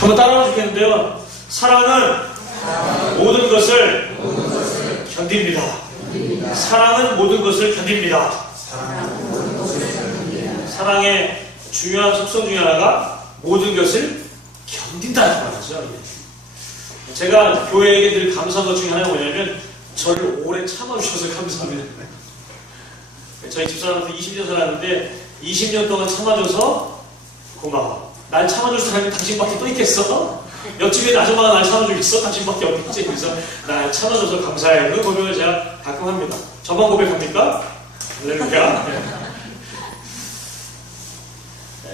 한번 따라해 주겠는데요. 사랑은 모든 것을 견딥니다. 사랑은 모든 것을 견딥니다. 사랑의 중요한 속성 중에 하나가 모든 것을 견딘다는 말이죠. 제가 교회에게 늘 감사한 것 중에 하나가 뭐냐면 저를 오래 참아주셔서 감사합니다. 저희 집사람한테 20년 살았는데 20년 동안 참아줘서 고마워. 날 참아줄 사람이 당신밖에 또 있겠어? 옆집에 있는 아줌마가 날 참아주겠어? 당신밖에 없겠지? 그래서 날 참아줘서 감사해. 그 고백을 제가 가끔 합니다. 저만 고백합니까? 할렐루야.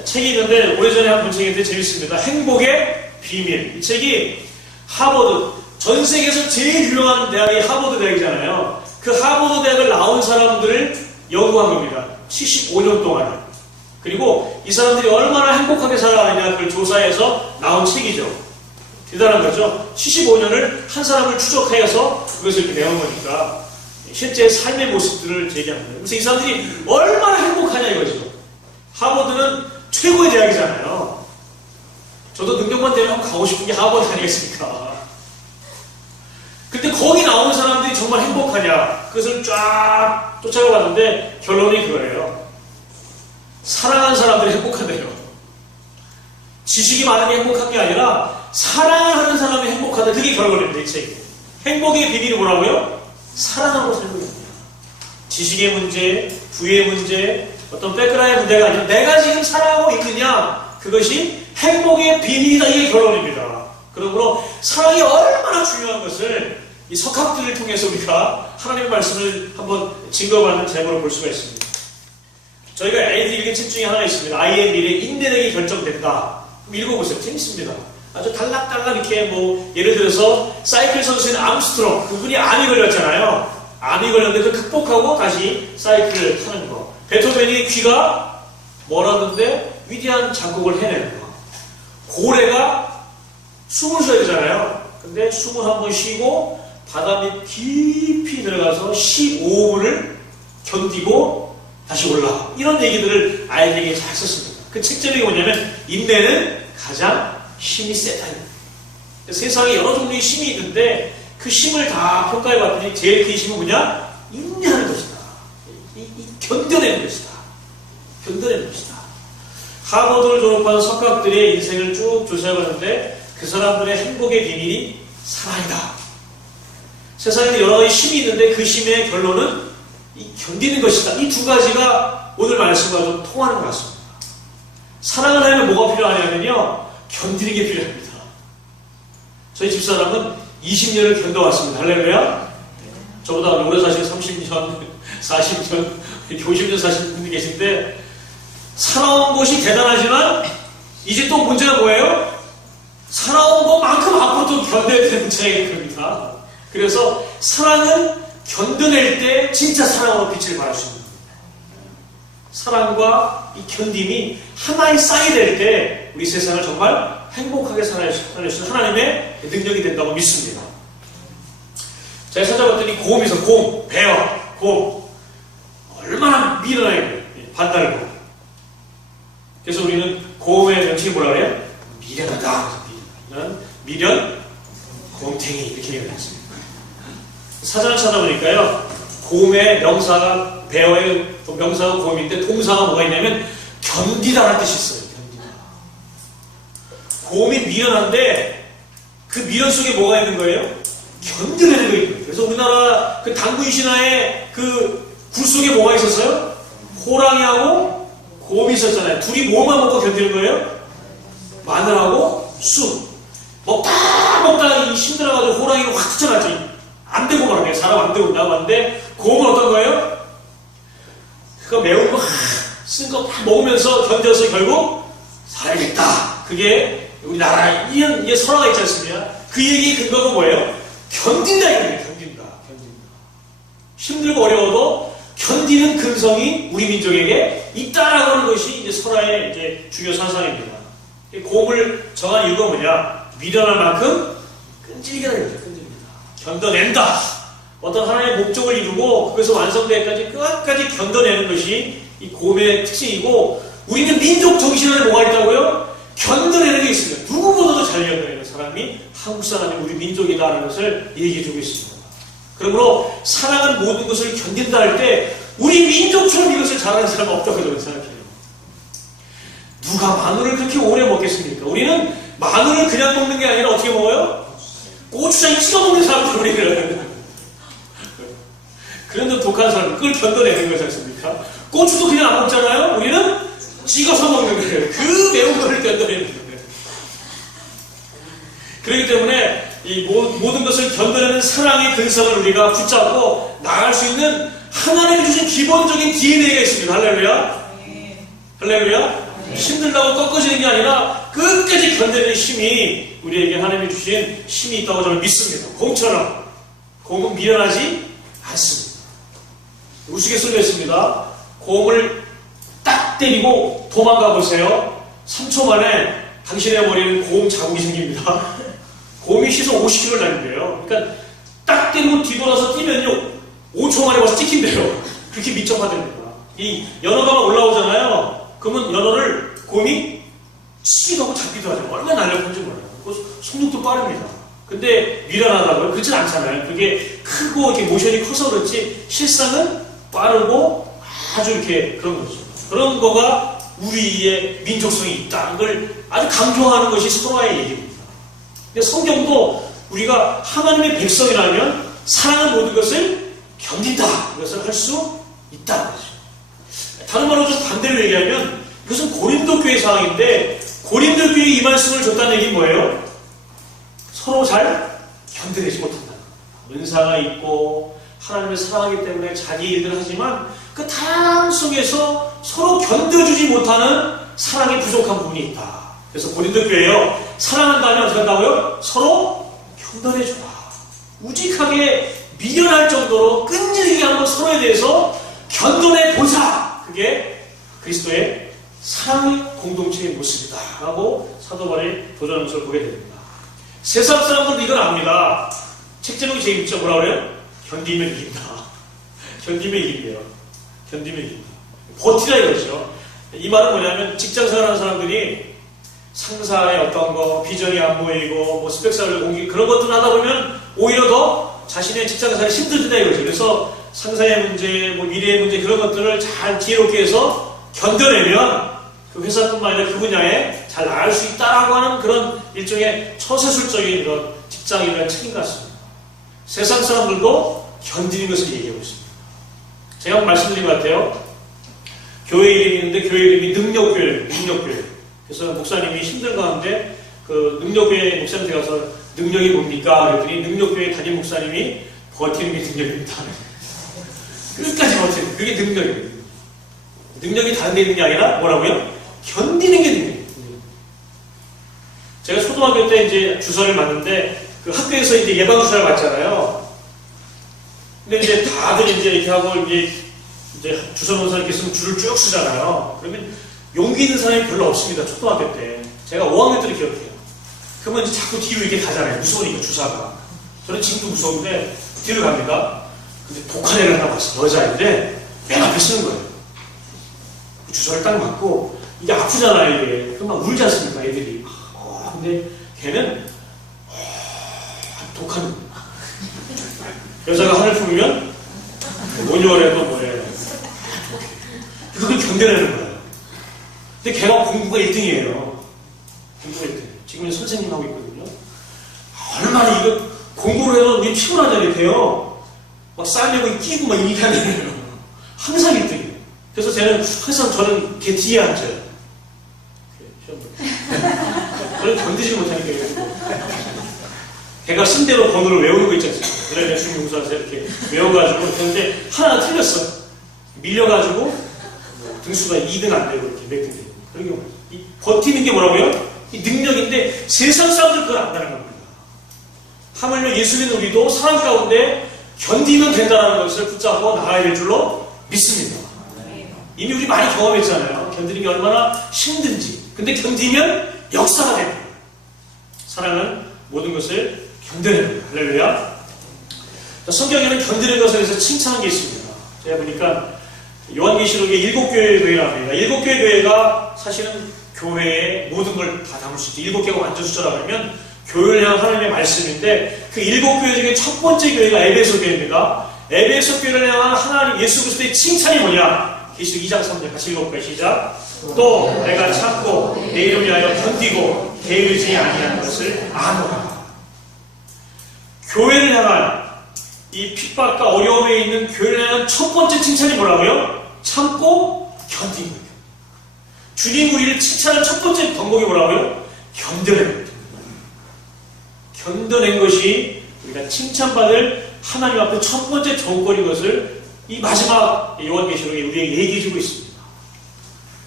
책이 있는데 오래전에 한 본 책인데 재밌습니다. 행복의 비밀. 이 책이 하버드, 전 세계에서 제일 유명한 대학이 하버드 대학이잖아요. 그 하버드 대학을 나온 사람들을 연구한 겁니다. 75년 동안. 그리고 이 사람들이 얼마나 행복하게 살아가느냐 그걸 조사해서 나온 책이죠. 대단한 거죠. 75년을 한 사람을 추적하여서 그것을 이렇게 내온 거니까 실제 삶의 모습들을 제기하는 거예요. 그래서 이 사람들이 얼마나 행복하냐 이거죠. 하버드는 최고의 대학이잖아요. 저도 능력만 되면 한번 가고 싶은 게 하버드 아니겠습니까? 근데 거기 나오는 사람들이 정말 행복하냐? 그것을 쫙 쫓아가 봤는데 결론이 그거예요. 사랑하는 사람들이 행복하대요. 지식이 많은 게 행복한 게 아니라 사랑을 하는 사람이 행복하다. 그게 결론입니다. 이 책이. 행복의 비밀이 뭐라고요? 사랑하고 살고 있는 거예요. 지식의 문제, 부의 문제, 어떤 백그라운드의 문제가 아니라 내가 지금 사랑하고 있느냐? 그것이 행복의 비밀이다. 이게 결론입니다. 그러므로 사랑이 얼마나 중요한 것을 이 석학들을 통해서 우리가 하나님의 말씀을 한번 증거받는 제목으로 볼 수가 있습니다. 저희가 애들이 읽은 책 중에 하나 있습니다. 아이의 미래 인내력이 결정된다. 읽어보세요. 재밌습니다. 아주 달락달락 이렇게 뭐 예를 들어서 사이클 선수인 암스트롱 그분이 암이 걸렸잖아요. 암이 걸렸는데 그걸 극복하고 다시 사이클을 타는 거. 베토벤이 귀가 멀었는데 위대한 작곡을 해내는 거. 고래가 숨을 쉬어야 되잖아요. 근데 숨을 한번 쉬고 바닷밑 깊이 들어가서 15분을 견디고 다시 올라가. 이런 얘기들을 아이들에게 잘 썼습니다. 그 책 제목이 뭐냐면 인내는 가장 힘이 세다. 세상에 여러 종류의 힘이 있는데 그 힘을 다 평가해봤더니 제일 큰 힘은 뭐냐? 인내하는 것이다. 견뎌내는 것이다. 견뎌내는 것이다. 하버드를 졸업한 석학들의 인생을 쭉 조사해봤는데 그 사람들의 행복의 비밀이 사랑이다. 세상에 여러 가지 힘이 있는데 그 힘의 결론은 이 견디는 것이다. 이 두 가지가 오늘 말씀과 좀 통하는 것 같습니다. 사랑을 하려면 뭐가 필요하냐면요. 견디는 게 필요합니다. 저희 집사람은 20년을 견뎌왔습니다. 할렐루야. 저보다 오래 사신 30년, 40년, 이렇게 50년 사신 분이 계신데 살아온 것이 대단하지만 이제 또 문제가 뭐예요? 살아온 것만큼 앞으로 또 견뎌야 되는 문제가 겁니다. 그래서 사랑은 견뎌낼 때 진짜 사랑으로 빛을 발할 수 있는 겁니다. 사랑과 이 견딤이 하나의 쌍이 될 때 우리 세상을 정말 행복하게 살아낼 수 있는 하나님의 능력이 된다고 믿습니다. 제가 찾아봤더니 곰에서 곰, 베어, 곰 얼마나 미련해요. 반달고. 그래서 우리는 곰의 명칭이 뭐라 그래요? 미련하다. 미련, 곰탱이 이렇게 얘기했습니다. 사전을 찾아보니까요, 곰의 명사가 베어의 명사가 곰인데 동사가 뭐가 있냐면 견디다라는 뜻이 있어요. 견디다. 곰이 미련한데 그 미련 속에 뭐가 있는 거예요? 견뎌내는 거 있는 거예요. 그래서 우리나라 그 당군 신화에 그 굴 속에 뭐가 있었어요? 호랑이하고 곰이 있었잖아요. 둘이 뭐만 먹고 견디는 거예요? 마늘하고 쑥. 먹다 힘들어가지고 호랑이를 확 쫓아갔죠. 안 되고 말하네. 사람 안 되고 나왔는데 곰은 어떤 거예요? 그거 매운 거 쓴 거 막 먹으면서 견뎌서 결국 살아야겠다. 그게 우리나라 이게 설화가 있지 않습니까? 그 얘기의 근거가 뭐예요? 견딘다 이거예요. 견딘다. 힘들고 어려워도 견디는 근성이 우리 민족에게 있다라고 하는 것이 이제 설화의 이제 중요 사상입니다. 곰을 정한 이유가 뭐냐? 미련할 만큼 끈질기다는 거죠. 끈질기다. 견뎌낸다. 어떤 하나의 목적을 이루고 그것을 완성되기까지 끝까지 견뎌내는 것이 이 곰의 특징이고 우리는 민족 정신 안에 뭐가 있다고요? 견뎌내는 게 있습니다. 누구보다도 잘 사람이 한국 사람이 우리 민족이다라는 것을 얘기해 주고 있습니다. 그러므로 사랑은 모든 것을 견딘다 할 때 우리 민족처럼 이것을 잘하는 사람은 없다고 저는 생각해요. 누가 마늘을 그렇게 오래 먹겠습니까? 우리는 마늘을 그냥 먹는 게 아니라 어떻게 먹어요? 고추장에 찍어 먹는 사람들 우리는. 그런데 독한 사람 그걸 견뎌내는 거지 않습니까? 고추도 그냥 안 먹잖아요? 우리는 찍어서 먹는 거예요. 그 매운 거를 견뎌내는 거예요. 그렇기 때문에 이 모든 것을 견뎌내는 사랑의 근성을 우리가 붙잡고 나갈 수 있는 하나님이 주신 기본적인 DNA가 있습니다. 할렐루야. 할렐루야. 힘들다고 꺾어지는 게 아니라 끝까지 견뎌내는 힘이 우리에게 하나님이 주신 힘이 있다고 저는 믿습니다. 곰처럼. 곰은 미련하지 않습니다. 우스갯소리였습니다. 곰을 딱 때리고 도망가 보세요. 3초 만에 당신의 머리는 곰 자국이 생깁니다. 곰이 시속 50km를 달린대요. 그러니까 딱 때리고 뒤돌아서 뛰면요 5초 만에 와서 찍힌대요. 그렇게 밀접하답니다. 이 연어가 막 올라오잖아요. 그러면 연어를 곰이 치기도 하고 잡기도 하죠. 얼마나 날렵한지 몰라요. 속력도 빠릅니다. 근데 미련하다고요? 그렇진 않잖아요. 그게 크고 이렇게 모션이 커서 그렇지 실상은 빠르고 아주 이렇게 그런 거죠. 그런 거가 우리의 민족성이 있다는 걸 아주 강조하는 것이 선화의 얘기입니다. 근데 성경도 우리가 하나님의 백성이라면 사랑하는 모든 것을 견딘다. 이것을 할 수 있다는 거죠. 다른 말로 좀 반대로 얘기하면 이것은 고린도 교회 상황인데 고린도 교회에 이 말씀을 줬다는 얘기는 뭐예요? 서로 잘 견뎌내지 못한다. 은사가 있고 하나님을 사랑하기 때문에 자기 일들을 하지만 그 다양함 속에서 서로 견뎌주지 못하는 사랑이 부족한 부분이 있다. 그래서 고린도 교회요. 사랑한다면 어떻게 한다고요? 서로 견뎌내줘라. 우직하게 미련할 정도로 끈질기게 한번 서로에 대해서 견뎌내보자. 그게 그리스도의 사랑의 공동체의 모습이다. 라고 사도 바울이 도전하는 것을 보게 됩니다. 세상 사람들도 이걸 압니다. 책 제목이 제일 있죠. 뭐라 그래요? 견디면 이긴다. 견디면 이긴대요. 견디면 이긴다. 버티라 이거죠. 이 말은 뭐냐면 직장생활하는 사람들이 상사의 어떤 거, 비전이 안 보이고, 뭐 스펙사를 공기, 그런 것들 하다 보면 오히려 더 자신의 직장생활이 힘들다 이거죠. 그래서 상사의 문제, 뭐 미래의 문제, 그런 것들을 잘 지혜롭게 해서 견뎌내면 그 회사뿐만 아니라 그 분야에 잘 나갈 수 있다라고 하는 그런 일종의 처세술적인 그런 직장이라는 책임 같습니다. 세상 사람들도 견디는 것을 얘기하고 있습니다. 제가 한번 말씀드린 것 같아요. 교회 이름이 있는데 교회 이름이 능력교회예요. 능력교회. 그래서 목사님이 힘든 가운데 그 능력교회 목사님한테 가서 능력이 뭡니까? 그랬더니 능력교회 담임 목사님이 버티는 게 능력입니다. 끝까지 버티는 그게 능력이에요. 능력이 다른 데 있는 게 아니라 뭐라고요? 견디는 게 능력이에요. 제가 초등학교 때 이제 주사를 맞는데 그 학교에서 이제 예방주사를 맞잖아요. 근데 이제 다들 이제 이렇게 하고 이제 주사 놓은 사람 이렇게 있으면 줄을 쭉 쓰잖아요. 그러면 용기 있는 사람이 별로 없습니다. 초등학교 때. 제가 5학년 때를 기억해요. 그러면 이제 자꾸 뒤로 이렇게 가잖아요. 무서우니까 주사가. 저는 지금도 무서운데 뒤로 갑니다. 근데 독한 애를 하나 봤어요. 여자인데 맨 앞에 쓰는 거예요. 그 주사를 딱 맞고 이게 아프잖아요. 이게. 그럼 막 울지 않습니까? 애들이. 근데 걔는 독한 여자가 하늘 품으면 모녀래도 뭐래. 그걸 견뎌내는 거예요. 근데 걔가 공부가 1등이에요. 공부가 1등. 지금 선생님 하고 있거든요. 얼마나 이거 공부를 해도 우리 피곤하잖아요. 이렇게요. 막 싸려고 끼고 막 이렇게 하잖아요. 항상 1등이에요. 그래서 쟤는 항상 저는 걔 뒤에 앉아요. 저는 견디지 못하니까. 걔가 쓴대로 번호를 외우는 거 있지 않습니까? 그래, 중용사에서 이렇게 외워가지고, 그런데 하나 틀렸어. 밀려가지고, 등수가 2등 안 되고, 이렇게 몇 등 되고. 그런 경우. 버티는 게 뭐라고요? 이 능력인데, 세상 사람들 그걸 안다는 겁니다. 하물며 예수 믿는 우리도 사랑 가운데 견디면 된다는 것을 붙잡고 나가야 될 줄로 믿습니다. 이미 우리 많이 경험했잖아요. 견디는 게 얼마나 힘든지. 근데 견디면 역사가 됩니다. 사랑은 모든 것을 견뎌냅니다. 할렐루야. 성경에는 견디는 것에 대해서 칭찬한 게 있습니다. 제가 보니까 요한계시록에 7교회의 교회가 합니다. 7교회 교회가 사실은 교회의 모든 걸 다 담을 수 있죠. 7개가 완전 숫자라고 하면 교회를 향한 하나님의 말씀인데 그 7교회 중에 첫 번째 교회가 에베소 교회입니다. 에베소 교회를 향한 하나님 예수 그리스도의 칭찬이 뭐냐? 계시록 2장 3절 같이 읽어볼까요? 시작. 또 내가 참고 내 이름을 위하여 견디고 게으르지 아니하는 것을 아노라. 교회를 향한 이 핍박과 어려움에 있는 교회를 향한 첫 번째 칭찬이 뭐라고요? 참고 견디는 거예요. 주님 우리를 칭찬한 첫 번째 덕목이 뭐라고요? 견뎌낸 거예요. 견뎌낸 것이 우리가 칭찬받을 하나님 앞에 첫 번째 조건인 것을 이 마지막 요한계시록에 우리에게 얘기해주고 있습니다.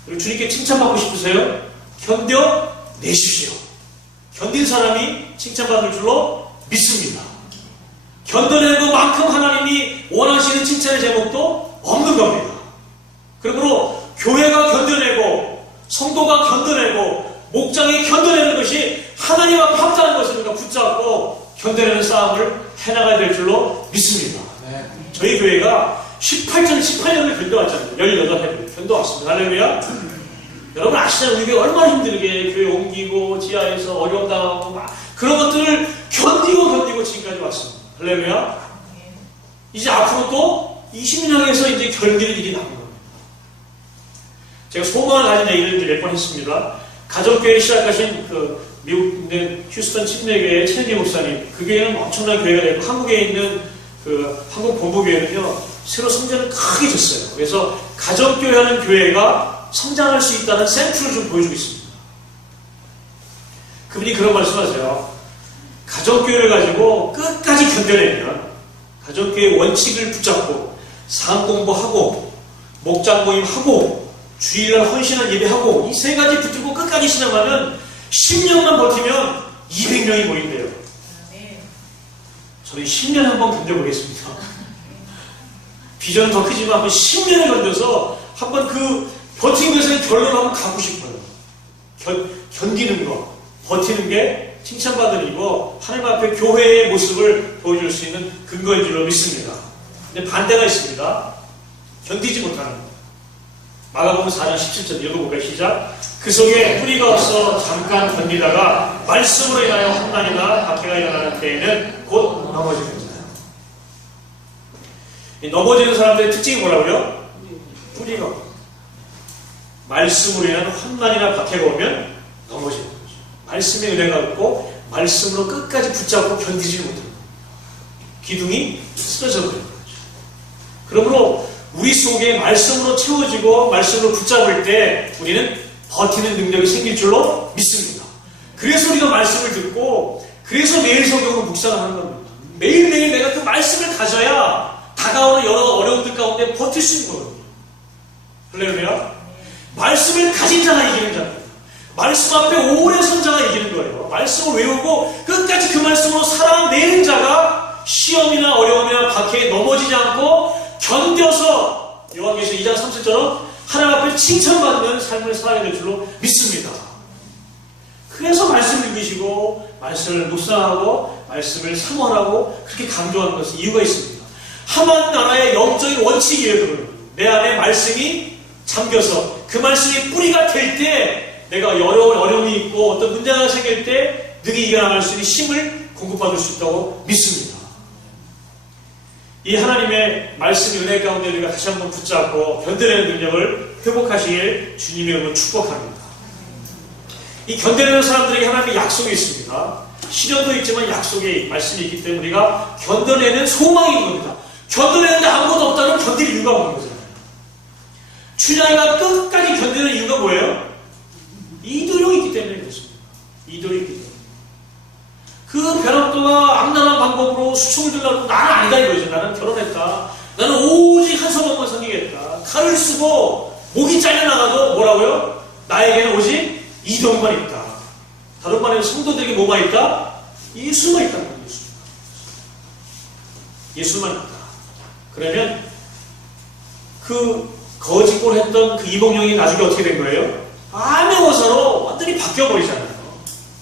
그리고 주님께 칭찬받고 싶으세요? 견뎌내십시오. 견딘 사람이 칭찬받을 줄로 믿습니다. 견뎌내는 것만큼 하나님이 원하시는 칭찬의 제목도 없는 겁니다. 그러므로 교회가 견뎌내고 성도가 견뎌내고 목장이 견뎌내는 것이 하나님 앞에 합당한 것을 우리가 붙잡고 견뎌내는 싸움을 해나가야 될 줄로 믿습니다. 네. 저희 교회가 18년을 견뎌왔잖아요. 18해를 견뎌왔습니다. 할렐루야. 여러분 아시잖아요. 우리 교회 얼마나 힘들게 교회 옮기고 지하에서 어려움 당하고 막 그런 것들을 견디고 지금까지 왔습니다. 할렐루야. 이제 앞으로 또 20년 향해서 이제 견디는 일이 남은 겁니다. 제가 소망을 가진 얘기를 몇 번 했습니다. 가족교회 시작하신 그 미국 있는 휴스턴 침례교회 최은기 목사님, 그 교회는 엄청난 교회가 되고 한국에 있는 그 한국 본부교회는요 새로 성장을 크게 졌어요. 그래서 가족교회하는 교회가 성장할 수 있다는 샘플을 좀 보여주고 있습니다. 그분이 그런 말씀하세요. 가족교회를 가지고 끝까지 견뎌내면 가족교회 원칙을 붙잡고 사업 공부하고 목장 모임하고 주일날 헌신한 예배하고 이 세 가지 붙들고 끝까지 신앙하면 10년만 버티면 200명이 모인대요. 저는 10년 한번 견뎌보겠습니다. 비전은 더 크지만 한번 10년을 견뎌서 한번 그 버티는 것의 결론을 한번 가고 싶어요. 견디는 거, 버티는 게 칭찬받는 일이고 하나님 앞에 교회의 모습을 보여줄 수 있는 근거인 줄로 믿습니다. 근데 반대가 있습니다. 견디지 못하는 거. 마가복음 4장 17절 읽어볼까요? 시작. 그 속에 뿌리가 없어 잠깐 견디다가 말씀으로 인하여 환난이나 박해가 일어나는 때에는 곧 넘어지는 자예요. 이 넘어지는 사람들의 특징이 뭐라고요? 뿌리가 없고 말씀으로 인한 환난이나 박해가 오면 넘어지는 거죠. 말씀의 은혜가 없고 말씀으로 끝까지 붙잡고 견디지 못하는 거예요. 기둥이 쓰러져 버리는 거죠. 그러므로 우리 속에 말씀으로 채워지고 말씀으로 붙잡을 때 우리는 버티는 능력이 생길 줄로 믿습니다. 그래서 우리가 말씀을 듣고 그래서 매일 성경으로 묵상을 하는 겁니다. 매일매일 내가 그 말씀을 가져야 다가오는 여러 어려움들 가운데 버틸 수 있는 거거든요. 할렐루야. 말씀을 가진 자가 이기는 자입니다. 말씀 앞에 오래 선 자가 이기는 거예요. 말씀을 외우고 끝까지 그 말씀으로 살아내는 자가 시험이나 어려움이나 박해에 넘어지지 않고 견뎌서 요한계시록 2장 30절처럼 하나님 앞에 칭찬받는 삶을 살아야 될 줄로 믿습니다. 그래서 말씀을 읽으시고 말씀을 묵상하고 말씀을 사모하고 그렇게 강조하는 것은 이유가 있습니다. 하나님 나라의 영적인 원칙이에요. 내 안에 말씀이 잠겨서 그 말씀이 뿌리가 될 때 내가 어려움이 있고 어떤 문제가 생길 때 능히 이겨나갈 수 있는 힘을 공급받을 수 있다고 믿습니다. 이 하나님의 말씀 은혜 가운데 우리가 다시 한번 붙잡고 견뎌내는 능력을 회복하시길 주님의 이름으로 축복합니다. 이 견뎌내는 사람들에게 하나님의 약속이 있습니다. 시련도 있지만 약속의 말씀이 있기 때문에 우리가 견뎌내는 소망이 있는 겁니다. 견뎌내는데 아무것도 없다면 견딜 이유가 없는 거잖아요. 춘향이가 끝까지 견디는 이유가 뭐예요? 이도령이 있기 때문에 그렇습니다. 이도령이 있기 때문에. 그 벼락도가 악랄한 방법으로 수총을 들라고 나는 아니다 이거지. 나는 결혼했다. 나는 오직 한 서방만 섬기겠다. 칼을 쓰고 목이 잘려나가도 뭐라고요? 나에게는 오직 이도령만 있다. 다른 말에는 성도들에게 뭐만 있다? 예수만 있다는 거예요. 예수만 있다. 그러면 그 거짓골 했던 그 이몽룡이 나중에 어떻게 된 거예요? 암행어사로 완전히 바뀌어버리잖아요.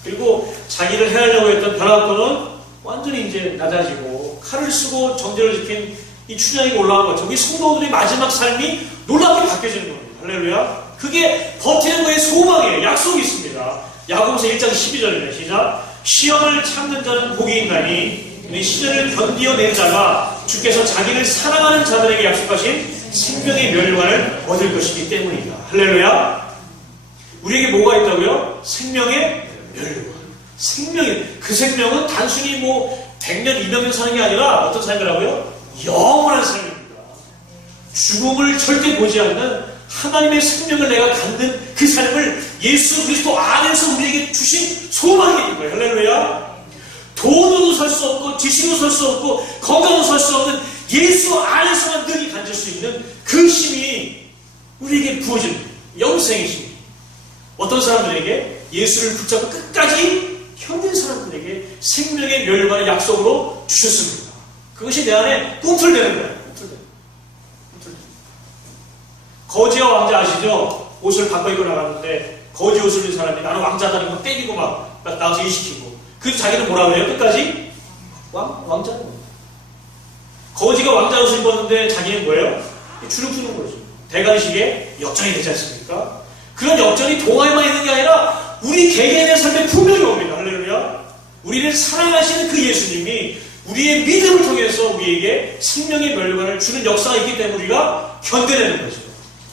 그리고 자기를 해하려고 했던 벼락도는 완전히 이제 낮아지고 칼을 쓰고 정죄를 지킨 이 춘향이가 올라간 거죠. 우리 성도들의 마지막 삶이 놀랍게 바뀌어지는 겁니다. 할렐루야. 그게 버티는 거에 소망이에요. 약속이 있습니다. 야고보서 1장 12절입니다. 시작. 시험을 참는 자는 복이 있나니 이 시련을 견디어낸 자가 주께서 자기를 사랑하는 자들에게 약속하신 생명의 멸류관을 얻을 것이기 때문이다. 할렐루야. 우리에게 뭐가 있다고요? 생명의 멸류관. 그 생명은 단순히 뭐 100년, 200년 사는 게 아니라 어떤 삶이라고요? 영원한 삶입니다. 죽음을 절대 보지 않는 하나님의 생명을 내가 갖는 그 삶을 예수 그리스도 안에서 우리에게 주신 소망이 있는 거예요. 할렐루야. 돈으로 살 수 없고 지식으로 살 수 없고 건강으로 살 수 없는 예수 안에서만 능히 가질 수 있는 그 힘이 우리에게 부어진 영생의 힘. 어떤 사람들에게 예수를 붙잡고 끝까지 견딘 사람들에게 생명의 멸류관을 약속으로 주셨습니다. 그것이 내 안에 꿈틀대는 거예요. 거지와 왕자 아시죠? 옷을 바꿔 입고 나갔는데 거지 옷을 입은 사람이 나는 왕자다 이러고 때리고 막 나가서 일시키고 그래서 자기는 뭐라고 해요? 끝까지 왕자는 거예요. 거지가 왕자 옷을 입었는데 자기는 뭐예요? 줄을 푸는 거죠. 대관식의 역전이 되지 않습니까? 그런 역전이 동화에만 있는 게 아니라 우리 개개인의 삶에 분명히 옵니다. 할렐루야. 우리를 사랑하시는 그 예수님이 우리의 믿음을 통해서 우리에게 생명의 멸류관을 주는 역사가 있기 때문에 우리가 견뎌내는 거죠.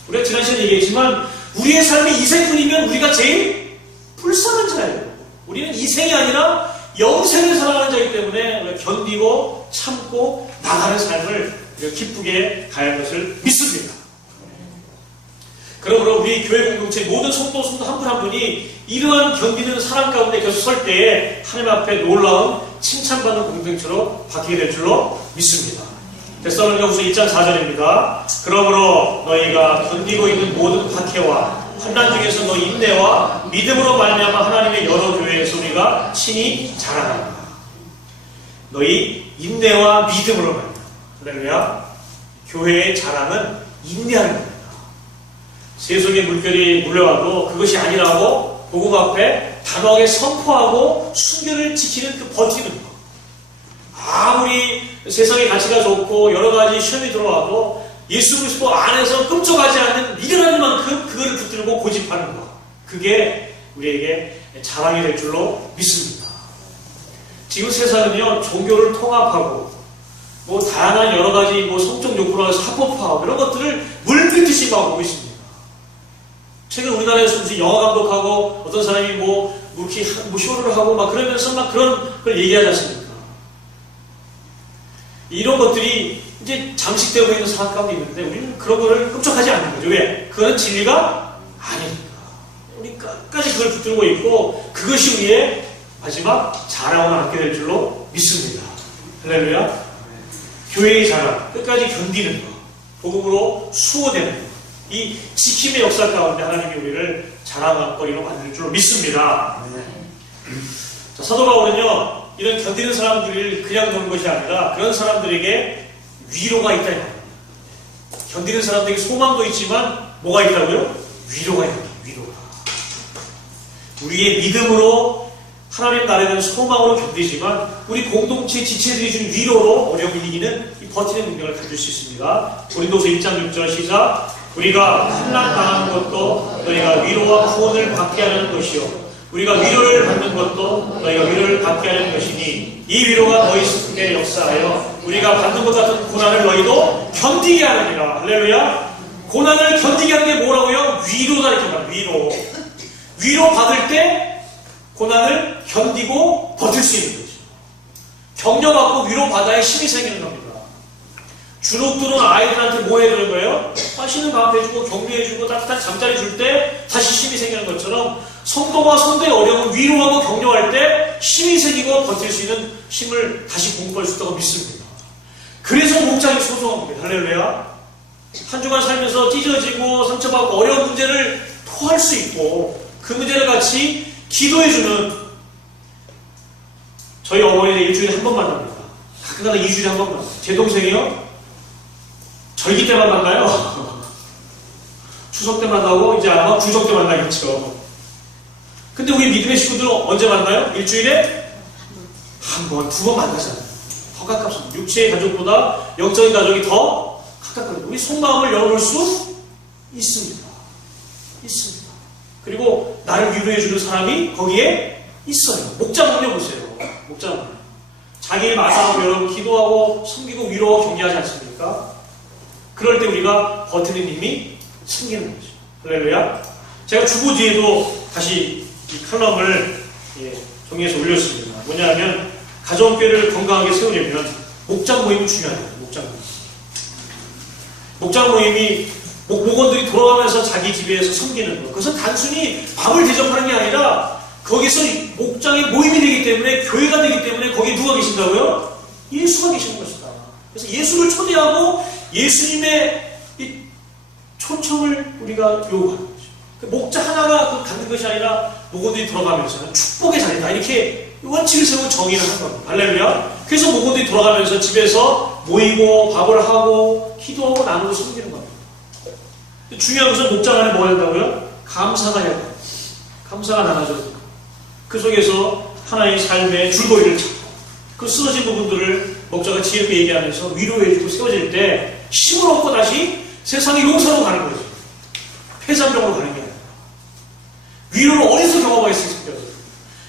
우리가 지난 시간에 얘기했지만 우리의 삶이 이생뿐이면 우리가 제일 불쌍한 자예요. 우리는 이생이 아니라 영생을 살아가는 자이기 때문에 우리가 견디고 참고 나가는 삶을 우리가 기쁘게 가야 할 것을 믿습니다. 그러므로 우리 교회 공동체 모든 성도 한 분 한 분이 이러한 견디는 사람 가운데 계속 설 때에 하나님 앞에 놀라운 칭찬받는 공동체로 바뀌게 될 줄로 믿습니다. 데살로니가후서 2장 4절입니다. 그러므로 너희가 견디고 있는 모든 박해와 환난 중에서 너희 인내와 믿음으로 말미암아 하나님의 여러 교회에서 우리가 친히 자라나라. 너희 인내와 믿음으로 말미암아. 할렐루야. 교회의 자랑은 인내하는 겁니다. 세속의 물결이 물려와도 그것이 아니라고 복음 앞에 단호하게 선포하고 순결을 지키는 그 버티는 것. 아무리 세상의 가치가 좋고 여러 가지 시험이 들어와도 예수 그리스도 안에서 끔찍하지 않는 미련한 만큼 그거를 붙들고 고집하는 것. 그게 우리에게 자랑이 될 줄로 믿습니다. 지금 세상은요, 종교를 통합하고 뭐 다양한 여러 가지 뭐 성적 욕구나 사법화하고 이런 것들을 물밀듯이 막 오고 있습니다. 최근 우리나라에서 무슨 영화 감독하고 어떤 사람이 뭐 이렇게 뭐 쇼를 하고 막 그러면서 막 그런 걸 얘기하지 않습니까? 이런 것들이 이제 장식되고 있는 상황 가운데 있는데 우리는 그런 거를 끔찍하지 않는 거죠. 왜? 그건 진리가 아니니까. 우리 끝까지 그걸 붙들고 있고 그것이 우리의 마지막 자랑으로 남게 될 줄로 믿습니다. 할렐루야. 교회의 자랑, 끝까지 견디는 것, 복음으로 수호되는 것, 이 지킴의 역사 가운데 하나님이 우리를 자랑거리로 만들 줄로 믿습니다. 자, 사도 바울은요, 이런 견디는 사람들을 그냥 보는 것이 아니라 그런 사람들에게 위로가 있다. 견디는 사람들에게 소망도 있지만 뭐가 있다고요? 위로가 있다. 위로가. 우리의 믿음으로 하나님 나라에 대한 소망으로 견디지만 우리 공동체 지체들이 준 위로로 어려움을 이기는 이 버티는 능력을 가질 수 있습니다. 고린도서 1장 6절 시작. 우리가 환난 당하는 것도 너희가 위로와 구원을 받게 하는 것이요 우리가 위로를 받는 것도 너희가 위로를 받게 하는 것이니 이 위로가 너희 속에 역사하여 우리가 받는 것 같은 고난을 너희도 견디게 하느니라. 할렐루야. 고난을 견디게 하는 게 뭐라고요? 위로다 이렇게 말해요. 위로 받을 때 고난을 견디고 버틸 수 있는 거죠. 격려받고 위로받아야 힘이 생기는 겁니다. 주눅들은 아이들한테 뭐 해주는 거예요? 맛있는 밥 해주고 격려해주고 따뜻한 잠자리 줄 때 다시 힘이 생기는 것처럼 성도와 성도의 어려움을 위로하고 격려할 때 힘이 생기고 버틸 수 있는 힘을 다시 공부할 수 있다고 믿습니다. 그래서 목장이 소중한 겁니다. 할렐루야. 한 주간 살면서 찢어지고 상처받고 어려운 문제를 토할 수 있고 그 문제를 같이 기도해주는 저희 어머니는 일주일에 한 번 만납니다. 가끔가다 2주일에 한 번 만납니다. 제 동생이요. 절기 때만 만나요. 추석 때 만나고 이제 아마 구정 때 만나겠죠. 근데 우리 믿음의 식구들은 언제 만나요? 일주일에 한 번, 두 번 만나잖아요. 더 가깝습니다. 육체의 가족보다 영적인 가족이 더 가깝거든요. 우리 속마음을 열어볼 수 있습니다. 있습니다. 그리고 나를 위로해주는 사람이 거기에 있어요. 목자문요 보세요. 목자문. 자기 마사하고 여러분 기도하고 섬기고 위로하고 격려하지 않습니까? 그럴 때 우리가 버티는 힘이 생기는 거죠. 할렐루야. 제가 주보 뒤에도 다시 이 칼럼을 정리해서 올렸습니다. 뭐냐면 가정교회를 건강하게 세우려면 목장 모임이 중요해요. 목장 모임이 목원들이 돌아가면서 자기 집에서 섬기는 것. 그것은 단순히 밥을 대접하는 게 아니라 거기서 목장의 모임이 되기 때문에 교회가 되기 때문에 거기에 누가 계신다고요? 예수가 계시는 것이다. 그래서 예수를 초대하고 예수님의 이 초청을 우리가 요구하는 거죠. 목자 하나가 갖는 것이 아니라 목원들이 돌아가면서는 축복의 자리다. 이렇게 원칙을 세우고 정의를 하는 겁니다. 할렐루야. 그래서 목원들이 돌아가면서 집에서 모이고 밥을 하고 기도하고 나누고 섬기는 겁니다. 중요한 것은 목장 안에 뭐가 된다고요? 감사가 해야 돼요. 감사가 나눠져야 돼요. 그 속에서 하나의 삶의 줄거리를 찾고 그 쓰러진 부분들을 목자가 지혜롭게 얘기하면서 위로해주고 세워질 때 힘을 얻고 다시 세상의 용서로 가는 거죠. 폐장적으로 가는 게 아니라 위로를 어디서 경험할 수 있습니까?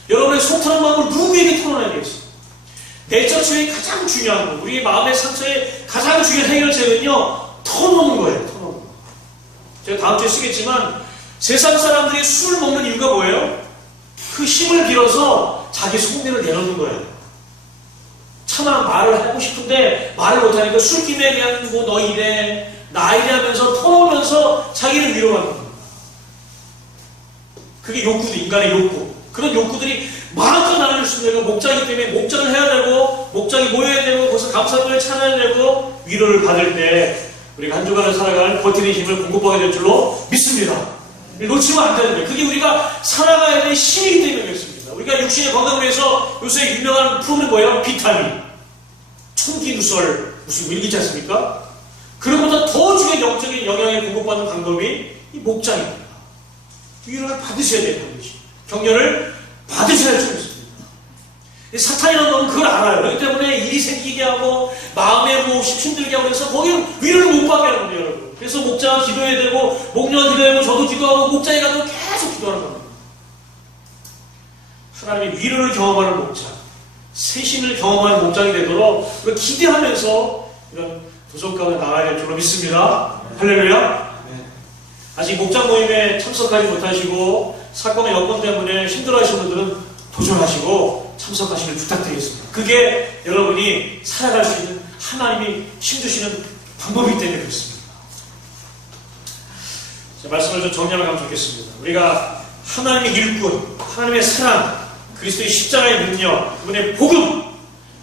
여러분의 속 터는 마음을 누구에게 털어내야 되겠어요? 내적 치유의 가장 중요한 거, 우리의 마음의 상처의 가장 중요한 해결책은요, 터놓는 거예요. 터놓는 거. 제가 다음 주에 쓰겠지만 세상 사람들이 술을 먹는 이유가 뭐예요? 그 힘을 빌어서 자기 속내를 내놓는 거예요. 차마 말을 하고 싶은데 말을 못하니까 술김에 그냥 뭐 너 이래 나 이래 하면서 터놓으면서 자기를 위로하는 겁니다. 그게 욕구도 인간의 욕구. 그런 욕구들이 마음껏 나눠줄 수 있는 목장이기 때문에 목장을 해야 되고 목장이 모여야 되고 거기서 감사를 찾아야 되고 위로를 받을 때 우리가 한 주간을 살아갈 버티는 힘을 공급하게 될 줄로 믿습니다. 놓치면 안 되는 거예요. 그게 우리가 살아가야 될 힘이기 때문에 그렇습니다. 우리가 육신의 건강을 위해서 요새 유명한 프로그램이 뭐예요? 비타민, 청기누설 무슨 뭐 있지 않습니까? 그런 것보다 더 중요한 영적인 영향을 공급받는 방법이 이 목장입니다. 위로를 받으셔야 돼요. 반드시. 격려를 받으셔야 할 줄 있습니다. 사탄이라는 놈은 그걸 알아요. 그렇기 때문에 일이 생기게 하고 마음에 뭐 힘들게 하고 그래서 거기는 위로를 못 받게 하는 거예요. 여러분. 그래서 목자가 기도해야 되고 목녀가 기도해야 되고 저도 기도하고 목장에 가서 계속 기도하는 겁니다. 하나님의 위로를 경험하는 목장, 세신을 경험하는 목장이 되도록 우리가 기대하면서 이런 도전가가 나가야 될 줄로 믿습니다. 할렐루야. 아직 목장 모임에 참석하지 못하시고 사건의 여건 때문에 힘들어하시는 분들은 도전하시고 참석하시길 부탁드리겠습니다. 그게 여러분이 살아갈 수 있는 하나님이 힘주시는 방법이기 때문에 그렇습니다. 자, 말씀을 좀 정리하면 가면 좋겠습니다. 우리가 하나님의 일꾼, 하나님의 사랑, 그리스도의 십자가의 능력, 그분의 복음,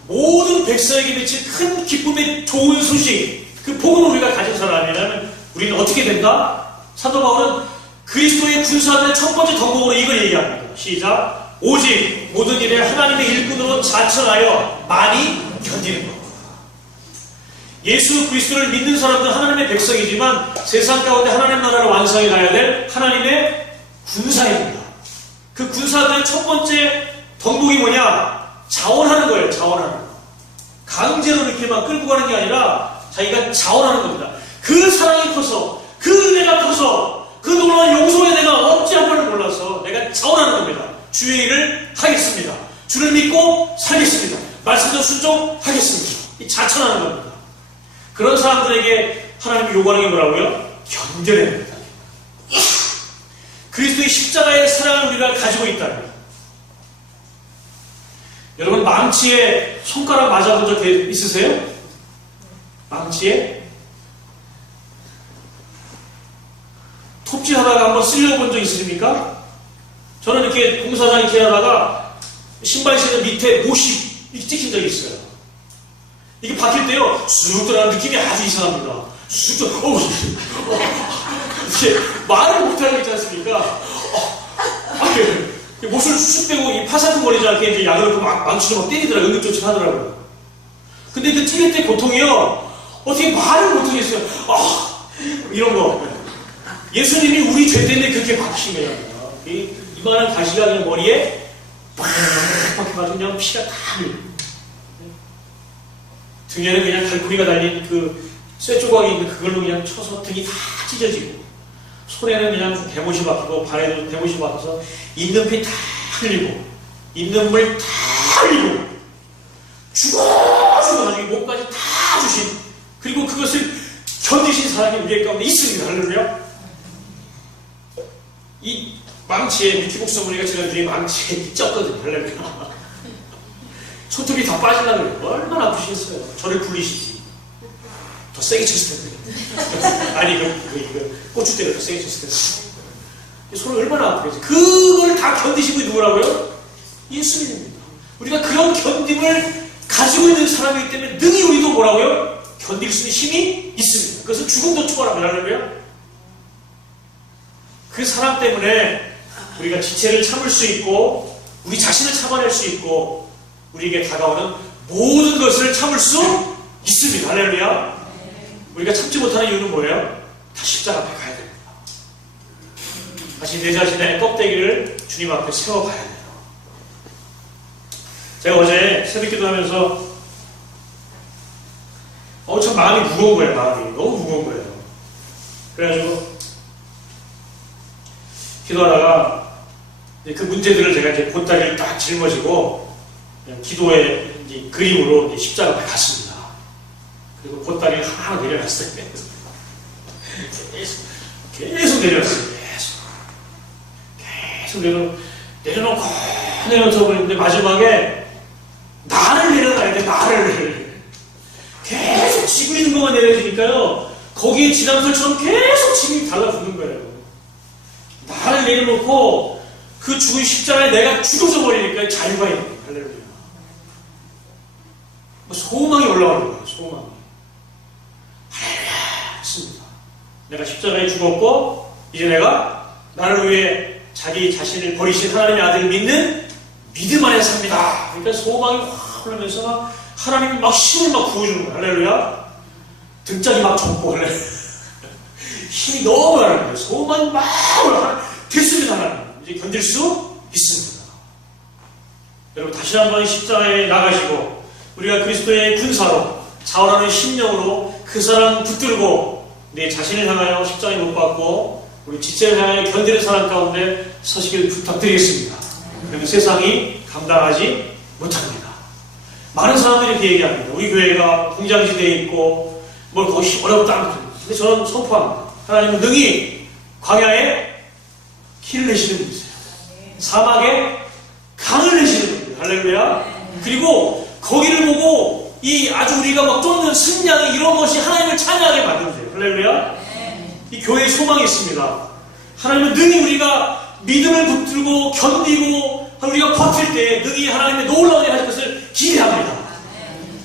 모든 백성에게 미칠 큰 기쁨의 좋은 소식, 그 복음을 우리가 가진 사람이라면 우리는 어떻게 된다? 사도 바울은 그리스도의 군사들의 첫 번째 덕목으로 이걸 얘기합니다. 시작. 오직 모든 일에 하나님의 일꾼으로 자처하여 많이 견디는 것. 예수 그리스도를 믿는 사람들은 하나님의 백성이지만 세상 가운데 하나님 나라를 완성해 가야 될 하나님의 군사입니다. 그 군사들의 첫 번째 덕목이 뭐냐? 자원하는 거예요. 자원하는 거. 강제로 이렇게만 끌고 가는 게 아니라 자기가 자원하는 겁니다. 그 사랑이 커서 그 은혜가 커서 그 놀라운 용서에 내가 어찌할 걸 몰라서 내가 자원하는 겁니다. 주의 일을 하겠습니다. 주를 믿고 살겠습니다. 말씀대로 순종하겠습니다. 이 자천하는 겁니다. 그런 사람들에게 하나님이 요구하는 게 뭐라고요? 견뎌냅니다. 그리스도의 십자가의 사랑을 우리가 가지고 있다면 여러분 망치에 손가락 맞아본 적 있으세요? 망치에? 톱질하다가 한번 쓸려본 적 있으십니까? 저는 이렇게 공사장 이렇게 하다가 신발 신는 밑에 못이 이렇게 찍힌 적이 있어요. 이게 박힐 때요, 쑥 들어가는 느낌이 아주 이상합니다. 쑥 들어, 이렇게 말을 못하는 게 있지 않습니까? 못을 쑥 빼고 이 파사통거리지 않게 이제 약을 망치로 막 때리더라고요. 응급조치를 하더라고요. 근데 그 찌를 때 고통이요, 어떻게 말을 못하겠어요. 이런 거. 예수님이 우리 죄 때문에 그렇게 박히신 거예요. 이만한 가시가 그냥 머리에 팍 박혀가지고 그냥 피가 다 흘려요. 등에는 그냥 갈고리가 달린 그 쇠조각이 있는 그걸로 그냥 쳐서 등이 다 찢어지고 손에는 그냥 대못이 박히고 발에도 대못이 박혀서 있는 피 다 흘리고 있는 물 다 흘리고 죽어주고 나중에 몸까지 다 주신, 그리고 그것을 견디신 사람이 우리 가운데 있습니다. 할렐루야. 이 망치에 미키복 성문이가 지난주에 망치에 쪘거든요. 할렐루야. 손톱이 다 빠지려고 그래요. 얼마나 아프시겠어요. 저를 굴리시지. 더 세게 쳤을 텐데. 아니, 고추대를 더 세게 쳤을 텐데. 손을 얼마나 아프겠어요. 그걸 다 견디시고 누구라고요? 예수님입니다. 우리가 그런 견딤을 가지고 있는 사람이기 때문에 능히 우리도 뭐라고요? 견딜 수 있는 힘이 있습니다. 그것은 죽음도 초월합니다. 할렐루야. 그 사람 때문에 우리가 지체를 참을 수 있고 우리 자신을 참아낼 수 있고 우리에게 다가오는 모든 것을 참을 수 있습니다. 할렐루야. 우리가 참지 못하는 이유는 뭐예요? 다 십자가 앞에 가야 됩니다. 다시 내 자신의 껍데기를 주님 앞에 세워봐야 돼요. 제가 어제 새벽기도 하면서 참 마음이 무거운 거예요. 마음이 너무 무거운 거예요. 그래가지고 기도하다가 그 문제들을 제가 이제 보따리를 딱 짊어지고 기도의 이제 그림으로 이제 십자가 앞에 갔습니다. 그리고 보따리를 하나 내려놨어요. 계속 내려놨어요. 계속 내려놓고 버리는데 마지막에 나를 내려놔야 돼. 나를 계속 지고 있는 것만 내려지니까요. 거기에 지담설처럼 계속 짐이 달라붙는 거예요. 나를 내려놓고 그 죽은 십자가에 내가 죽어져 버리니까 자유가 있는 거예요. 할렐루야. 소망이 올라오는 거예요. 소망이. 할렐루야. 했습니다. 내가 십자가에 죽었고 이제 내가 나를 위해 자기 자신을 버리신 하나님의 아들을 믿는 믿음 안에 삽니다. 그러니까 소망이 확 올라오면서 하나님이 막 힘을 막 부어주는 거예요. 할렐루야. 등짝이 막 좁고 할렐루야. 힘이 너무 나는 거예요. 소망이 막 올라오면 됐습니다. 하나님. 이제 견딜 수 있습니다. 여러분 다시 한번 십자가에 나가시고 우리가 그리스도의 군사로 자원하는 심령으로 그 사람 붙들고 내 자신을 향하여 십자가에 못 박고 우리 지체를 향하여 견디는 사람 가운데 서시길 부탁드리겠습니다. 그러면 세상이 감당하지 못합니다. 많은 사람들이 이렇게 얘기합니다. 우리 교회가 공장지대에 있고 뭘 거기 어렵다. 근데 저는 선포합니다. 하나님은 능히 광야에 길을 내시는 분이세요. 사막에 강을 내시는 분이에요. 할렐루야. 그리고 거기를 보고 이 아주 우리가 막 쫓는 승량 이런 것이 하나님을 찬양하게 만든대요. 할렐루야. 이 교회에 소망이 있습니다. 하나님은 능히 우리가 믿음을 붙들고 견디고 우리가 버틸 때 능히 하나님의 놀라운 일 하실 것을 기대합니다.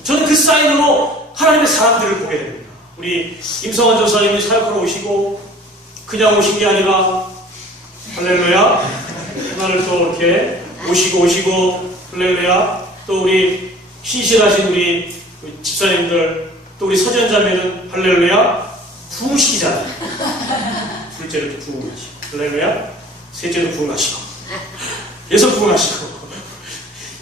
저는 그 사인으로 하나님의 사람들을 보게 됩니다. 우리 임성환 전사님이 사역하러 오시고 그냥 오신 게 아니라 할렐루야 그날을 또 이렇게 오시고 할렐루야 또 우리 신실하신 우리 집사님들 또 우리 서전자매는 할렐루야 부흥시키잖아요. 둘째를 또 부흥하시고 할렐루야 셋째도 부흥하시고 계속 부흥하시고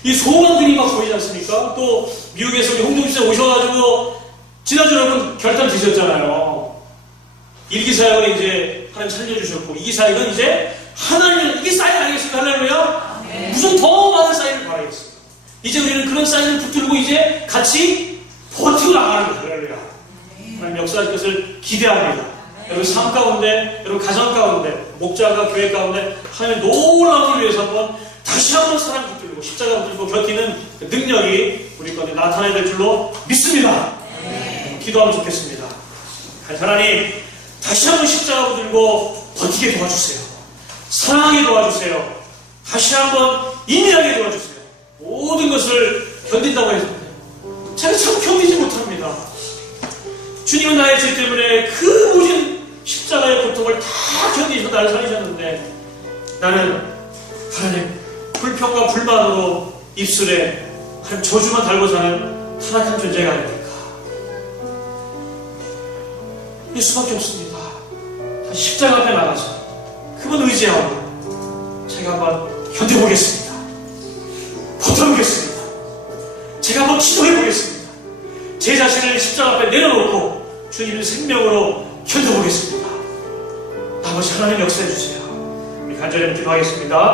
이 소망들이 막 보이지 않습니까? 또 미국에서 우리 홍종집사 오셔가지고 지난주 여러분 결단 드셨잖아요. 1기 사역은 이제 하나님 살려주셨고 2기 사역은 이제 하나님 이게 사인 아니겠습니까? 할렐루야? 무슨 더 많은 사인을 바라겠습니다. 이제 우리는 그런 사인을 붙들고 이제 같이 버티고 나가는 거예요. 할렐루야. 하나님 역사할 것을 기대합니다. 여러분 삶 가운데, 여러분 가정 가운데, 목자가 교회 가운데 하나님의 놀라운 을 위해서 한번 다시 한번 사랑 붙들고 십자가 붙들고 버티는 그 능력이 우리 가운데 나타나야 될 줄로 믿습니다. 기도하면 좋겠습니다. 하나님 다시 한번 십자가 붙들고 버티게 도와주세요. 사랑하게 도와주세요. 다시 한번 인내하게 도와주세요. 모든 것을 견딘다고 해서 제가 참 견디지 못합니다. 주님은 나의 죄 때문에 그 모진 십자가의 고통을 다 견디셔서 나를 살리셨는데 나는 하나님 불평과 불만으로 입술에 한 저주만 달고 사는 타락한 존재가 아닙니까? 이 수밖에 없습니다. 다시 십자가 앞에 나가서 그분 의지하고 제가 한번 견뎌보겠습니다. 버텨보겠습니다. 제가 한번 기도해보겠습니다. 제 자신을 십자가 앞에 내려놓고 주님의 생명으로 견뎌보겠습니다. 아버지 하나님 역사해 주세요. 우리 간절히 기도하겠습니다.